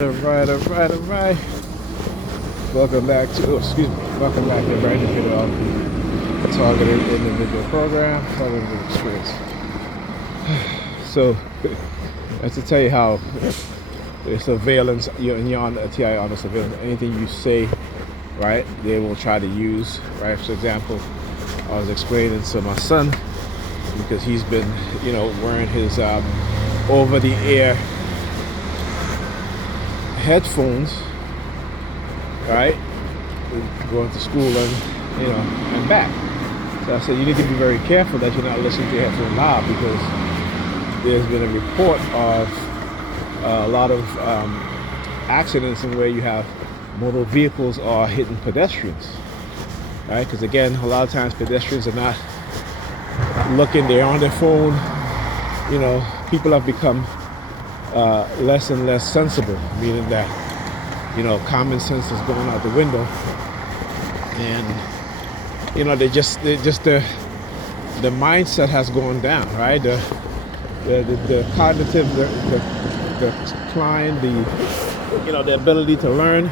All right. Welcome back to, welcome back to a brand new video of Targeted Individual Program, Targeted Experience. So, that's to tell you how the surveillance, you're on the TI on the surveillance, anything you say, right, they will try to use, right? For example, I was explaining to my son, because he's been, wearing his over-the-air headphones, right, going to school and back. So I said, you need to be very careful that you're not listening to your headphones loud, because there's been a report of a lot of accidents in where you have motor vehicles are hitting pedestrians, right? Because again, a lot of times pedestrians are not looking, they're on their phone. People have become less and less sensible, meaning that common sense is going out the window, and they just the mindset has gone down, right? The cognitive, the decline, the ability to learn,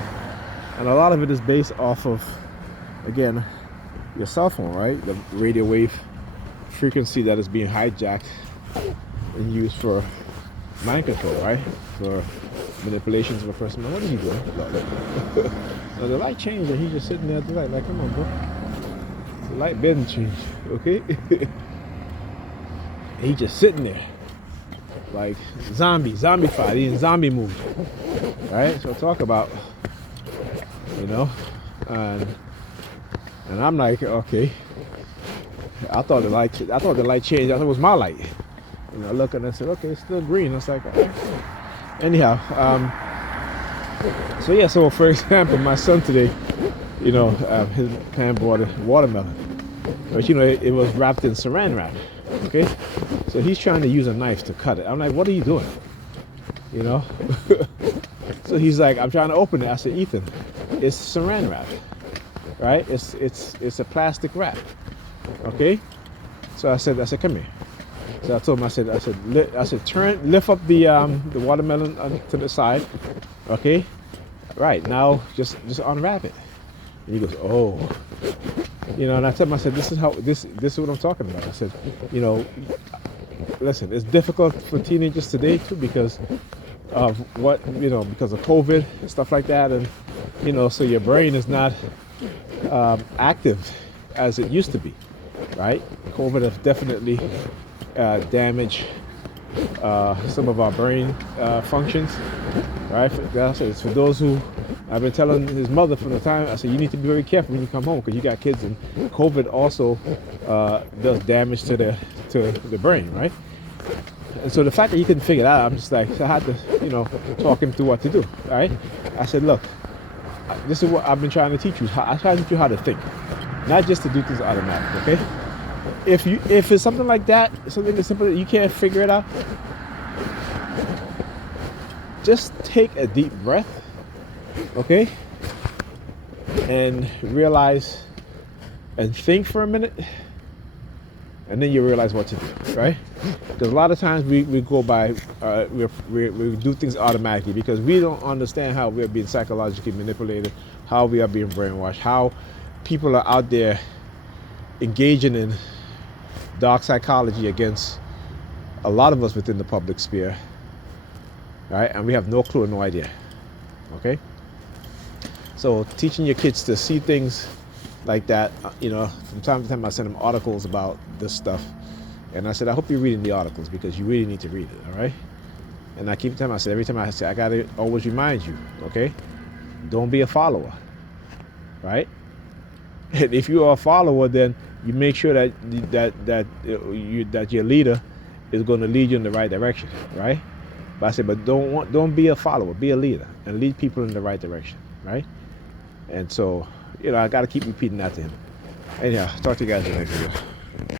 and a lot of it is based off of, again, your cell phone, right? The radio wave frequency that is being hijacked and used for mind control, right? For manipulations of a person. Now, what is he doing? Now, the light changed and he's just sitting there at the light. Like, come on, bro. The light didn't change, okay? He's just sitting there. Like zombified. He's in zombie movie. Right? So talk about, and I'm like, okay. I thought the light changed. I thought it was my light. I look and I said, okay, it's still green. It's like, okay. Anyhow, so for example, my son today, his parent bought a watermelon, but it was wrapped in saran wrap. Okay, so he's trying to use a knife to cut it. I'm like, what are you doing? So he's like, I'm trying to open it. I said, Ethan, it's saran wrap, right? It's a plastic wrap. Okay, so I said, come here. So I told him, I said, lift up the watermelon to the side, okay? Right, now just unwrap it. And he goes, oh. And I told him, I said, this is what I'm talking about. I said, listen, it's difficult for teenagers today too, because of because of COVID and stuff like that, and so your brain is not active as it used to be, right? COVID has definitely damage some of our brain functions, right? It's for those who, I've been telling his mother from the time, I said, you need to be very careful when you come home, because you got kids, and COVID also does damage to the brain, right? And so the fact that he couldn't figure it out, I'm just like, so I had to talk him through what to do, right? I said, look, this is what I've been trying to teach you. I try to teach you how to think, not just to do things automatic, okay? If it's something like that, something that's simple that you can't figure it out, just take a deep breath, okay? And realize and think for a minute, and then you realize what to do, right? Because a lot of times we go by, we do things automatically because we don't understand how we are being psychologically manipulated, how we are being brainwashed, how people are out there engaging in dark psychology against a lot of us within the public sphere, right? And we have no clue, no idea, okay? So teaching your kids to see things like that, from time to time I send them articles about this stuff, and I said, I hope you're reading the articles, because you really need to read it, all right? And I keep telling myself, every time I say, I gotta always remind you, okay? Don't be a follower, right? And if you are a follower, then you make sure that your leader is going to lead you in the right direction, right? But I said, but don't be a follower, be a leader, and lead people in the right direction, right? And so, I got to keep repeating that to him. Anyhow, talk to you guys in the next video.